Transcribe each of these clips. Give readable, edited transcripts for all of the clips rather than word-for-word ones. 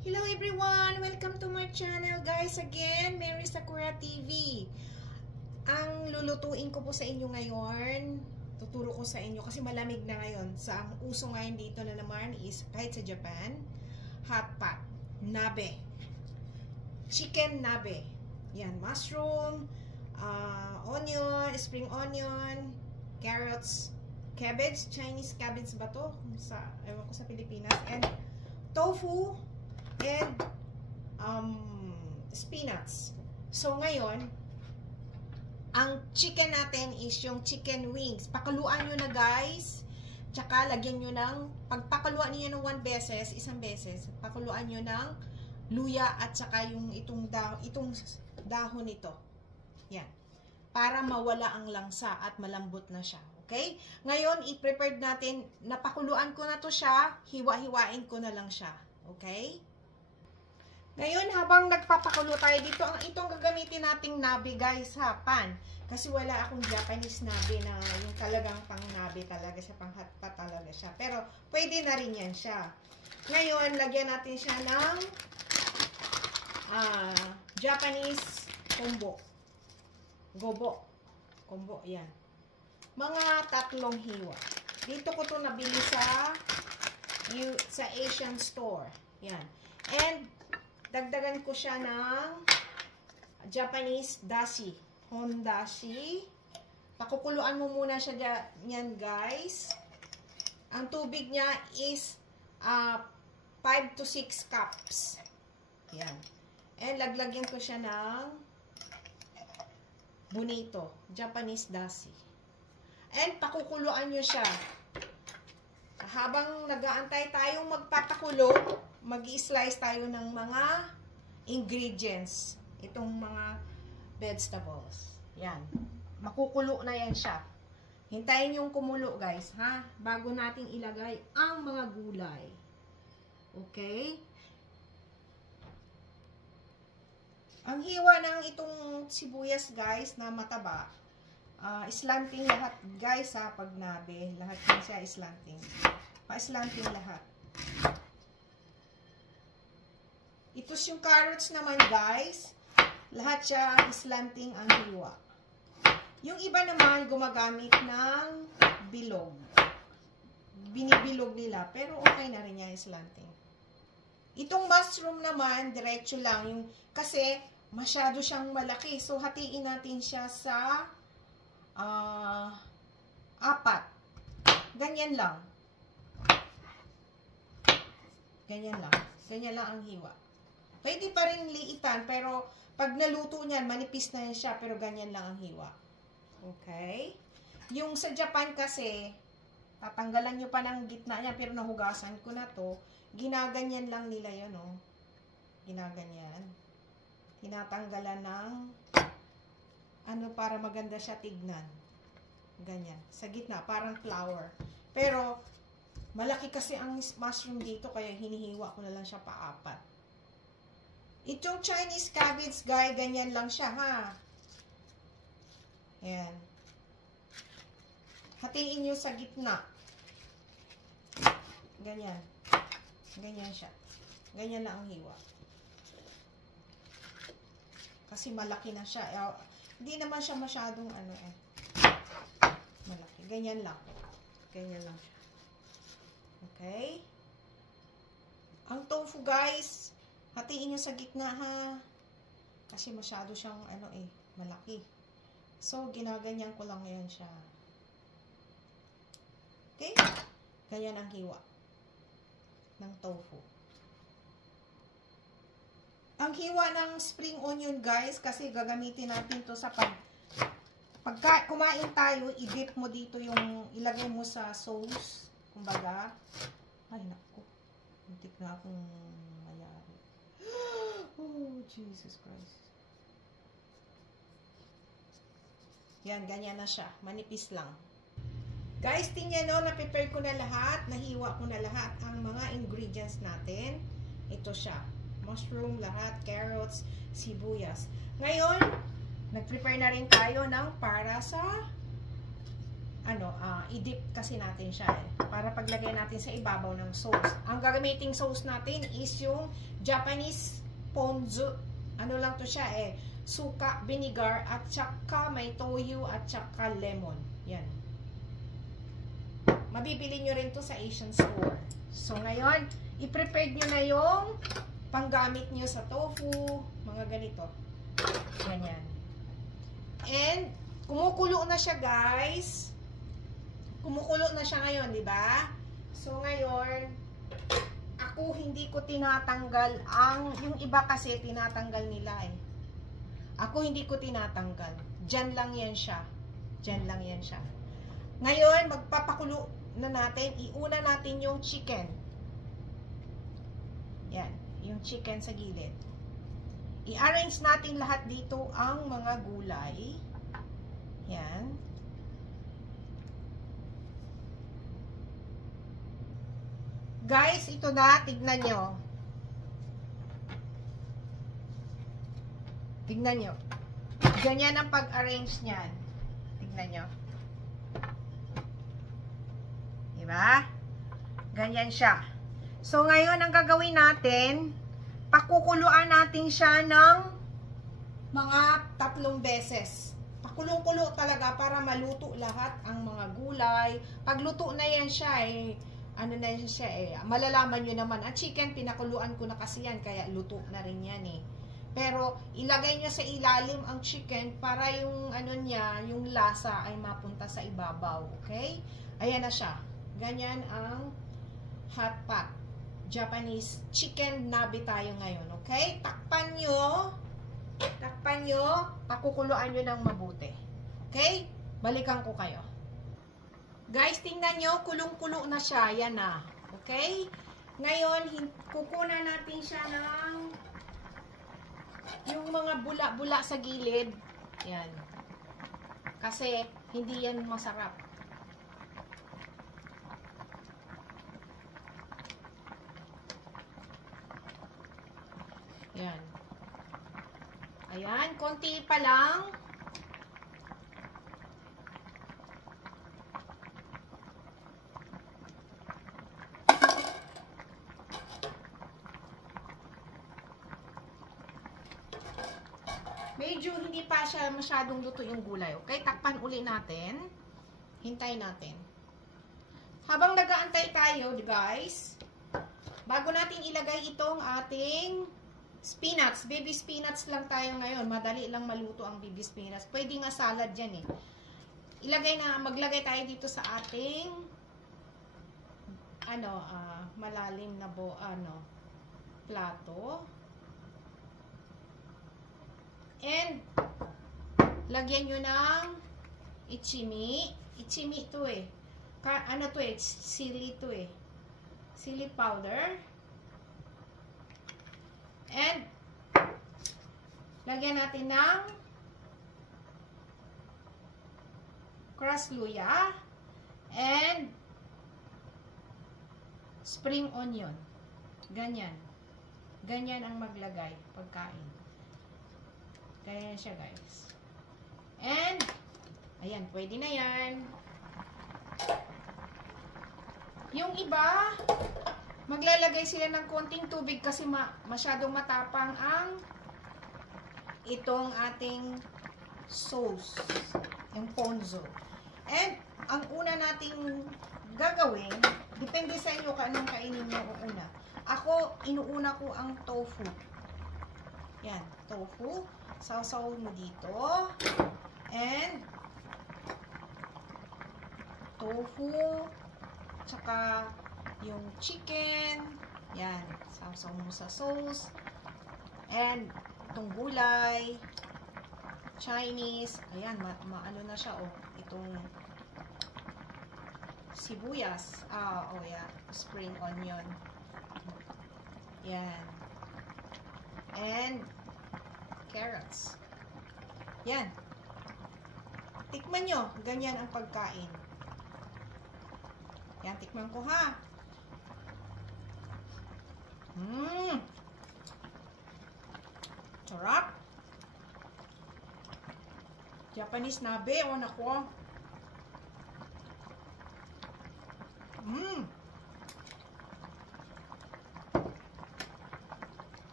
Hello everyone! Welcome to my channel guys again, Mary Sakura TV. Ang lulutuin ko po sa inyo ngayon, tuturo ko sa inyo kasi malamig na ngayon. Sa ang uso ngayon dito na naman is kahit sa Japan, hot pot, nabe. Chicken nabe. Yan, mushroom, onion, spring onion, carrots, cabbage, Chinese cabbage ba to? Ewan ko sa Pilipinas. And tofu, and spinach. So ngayon, ang chicken natin is yung chicken wings. Pakaluan nyo na guys. Tsaka lagyan nyo ng, pagpakaluan nyo ng isang beses, pakuluan nyo ng luya at tsaka yung itong dahon nito. Yan. Para mawala ang langsa at malambot na siya. Okay? Ngayon, i-prepared natin, napakuluan ko na to siya, hiwa-hiwain ko na lang siya. Okay? Ngayon, habang nagpapakulo tayo dito, itong gagamitin nating nabe guys ha, pan. Kasi wala akong Japanese nabe na yung talagang pang nabe talaga siya, pang hot pot talaga siya. Pero, pwede na rin yan siya. Ngayon, lagyan natin siya ng Japanese kombo. Kombo, yan. Mga 3 hiwa. Dito ko to nabili sa Asian store. Yan. And, dagdagan ko siya ng Japanese dashi. Hondashi. Pakukuluan mo muna siya yan guys. Ang tubig niya is 5 to 6 cups. Yan. And laglagyan ko siya ng bonito. Japanese dashi. And pakukuluan nyo siya. Habang nag-aantay tayong magpapakulo, mag-i-slice tayo ng mga ingredients. Itong mga vegetables. Yan. Makukulo na yan siya. Hintayin yung kumulo guys, ha? Bago nating ilagay ang mga gulay. Okay? Ang hiwa ng itong sibuyas guys na mataba, slanting lahat guys ha, pag nabe. Lahat yan siya slanting. Pa-slanting lahat. Ito yung carrots naman guys. Lahat siya slanting ang hiwa. Yung iba naman gumagamit ng bilog. Binibilog nila. Pero okay na rin yan slanting. Itong mushroom naman, diretso lang. Kasi masyado siyang malaki. So hatiin natin siya sa 4. Ganyan lang. Ganyan lang. Ganyan lang ang hiwa. Pwede pa rin liitan, pero pag naluto niyan, manipis na yan siya, pero ganyan lang ang hiwa. Okay? Yung sa Japan kasi, tatanggalan nyo pa ng gitna niya, pero nahugasan ko na to. Ginaganyan lang nila yun, oh. Ginaganyan. Tinatanggalan ng para maganda siya tignan. Ganyan. Sa gitna, parang flour. Pero, malaki kasi ang mushroom dito, kaya hinihiwa ko na lang siya pa 4. Itong Chinese cabbage, guys, ganyan lang siya, ha? Ayan. Hatiin nyo sa gitna. Ganyan. Ganyan siya. Ganyan lang ang hiwa. Kasi malaki na siya. Hindi naman siya masyadong malaki. Ganyan lang. Ganyan lang siya. Okay? Ang tofu, guys, hatiin nyo sa gitna, ha? Kasi masyado siyang, malaki. So, ginaganyan ko lang ngayon siya. Okay? Ganyan ang hiwa ng tofu. Ang hiwa ng spring onion, guys, kasi gagamitin natin to sa pagka kumain tayo, i-dip mo dito ilagay mo sa sauce. Kumbaga, ay naku, hindi na akong mayari. Oh, Jesus Christ. Yan, ganyan na siya. Manipis lang. Guys, tingnan nyo, na-prepare ko na lahat, nahiwa ko na lahat ang mga ingredients natin. Ito siya. Mushroom, lahat, carrots, sibuyas. Ngayon, nag-prepare na rin tayo ng para sa i-dip kasi natin siya para paglagay natin sa ibabaw ng sauce. Ang gagamiting sauce natin is yung Japanese ponzu. Ano lang to siya suka, vinegar, at saka may toyo at saka lemon. Yan. Mabibili nyo rin to sa Asian store. So, ngayon, i-prepare nyo na yung panggamit nyo sa tofu, mga ganito. Ganyan. And, kumukulo na siya, guys. Kumukulo na siya ngayon, di ba? So, ngayon, ako hindi ko tinatanggal yung iba kasi tinatanggal nila Ako hindi ko tinatanggal. Diyan lang yan siya. Diyan lang yan siya. Ngayon, magpapakulo na natin. Iuna natin yung chicken. Yan. Yung chicken sa gilid. I-arrange natin lahat dito ang mga gulay. Yan. Guys, ito na. Tignan nyo. Tignan nyo. Ganyan ang pag-arrange niyan. Tignan nyo. Diba? Ganyan siya. So, ngayon, ang gagawin natin, pakukuluan natin siya ng mga 3 beses. Pakulong-kulo talaga para maluto lahat ang mga gulay. Pag luto na yan siya, ano na yan siya malalaman nyo naman. Ang chicken, pinakuluan ko na kasi yan, kaya luto na rin yan Pero, ilagay nyo sa ilalim ang chicken para yung ano niya, yung lasa ay mapunta sa ibabaw. Okay? Ayan na siya. Ganyan ang hot pot. Japanese chicken nabe tayo ngayon. Okay? Takpan nyo. Takpan nyo. Pakukuluan nyo ng mabuti. Okay? Balikan ko kayo. Guys, tingnan nyo. Kulong-kulo na siya. Yan na. Okay? Ngayon, kukunan natin siya ng yung mga bula-bula sa gilid. Yan. Kasi, hindi yan masarap. Yan. Ayan, konti pa lang. Medyo hindi pa siya masyadong luto yung gulay. Okay, takpan uli natin. Hintayin natin. Habang nag-aantay tayo, guys, bago natin ilagay itong ating spinach. Baby spinach lang tayo ngayon. Madali lang maluto ang baby spinach. Pwede nga salad yan maglagay tayo dito sa ating malalim na plato. And, lagyan nyo ng ichimi. Ichimi to sili to Sili powder. And, lagyan natin ng crushed luya. And, spring onion. Ganyan. Ganyan ang maglagay pagkain. Ganyan siya, guys. And, ayan, pwede na yan. Yung iba, maglalagay sila ng konting tubig kasi masyadong matapang ang itong ating sauce. Yung ponzu. And, ang una nating gagawin, depende sa inyo kung anong kainin nyo una. Ako, inuuna ko ang tofu. Yan, tofu. Sausaw mo dito. And, tofu. Tsaka, yung chicken. Yan, sausaw mo sa sauce. And, itong gulay. Chinese. Ayan, maano na siya, itong sibuyas. Spring onion. Yan. And, carrots. Yan. Tikman nyo. Ganyan ang pagkain. Yan, tikman ko ha. Sarap. Japanese nabe. Nako.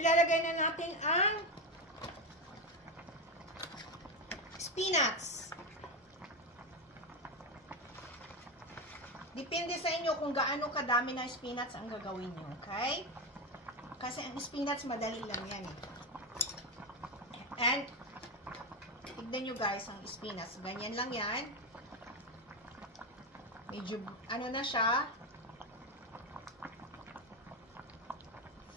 ilalagay na natin ang spinach. Depende sa inyo kung gaano kadami na spinach ang gagawin nyo, okay? Kasi ang spinach, madali lang yan eh. And, tignan nyo guys, ang spinach. Ganyan lang yan. Medyo, ano na siya.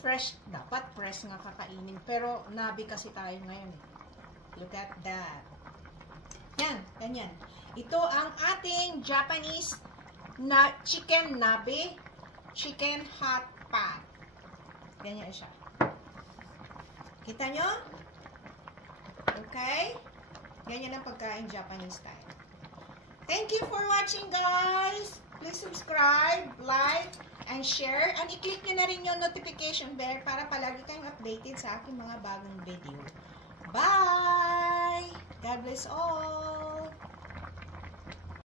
Fresh. Dapat fresh nga kakainin. Pero, nabi kasi tayo ngayon eh. Look at that. Yan, ganyan. Ito ang ating Japanese na chicken nabe, chicken hot pot. Ganyan siya. Kita nyo? Okay? Ganyan ang pagkain Japanese style. Thank you for watching, guys. Please subscribe, like, and share. And i-click nyo na rin yung notification bell para palagi kayong updated sa aking mga bagong video. Bye! God bless all!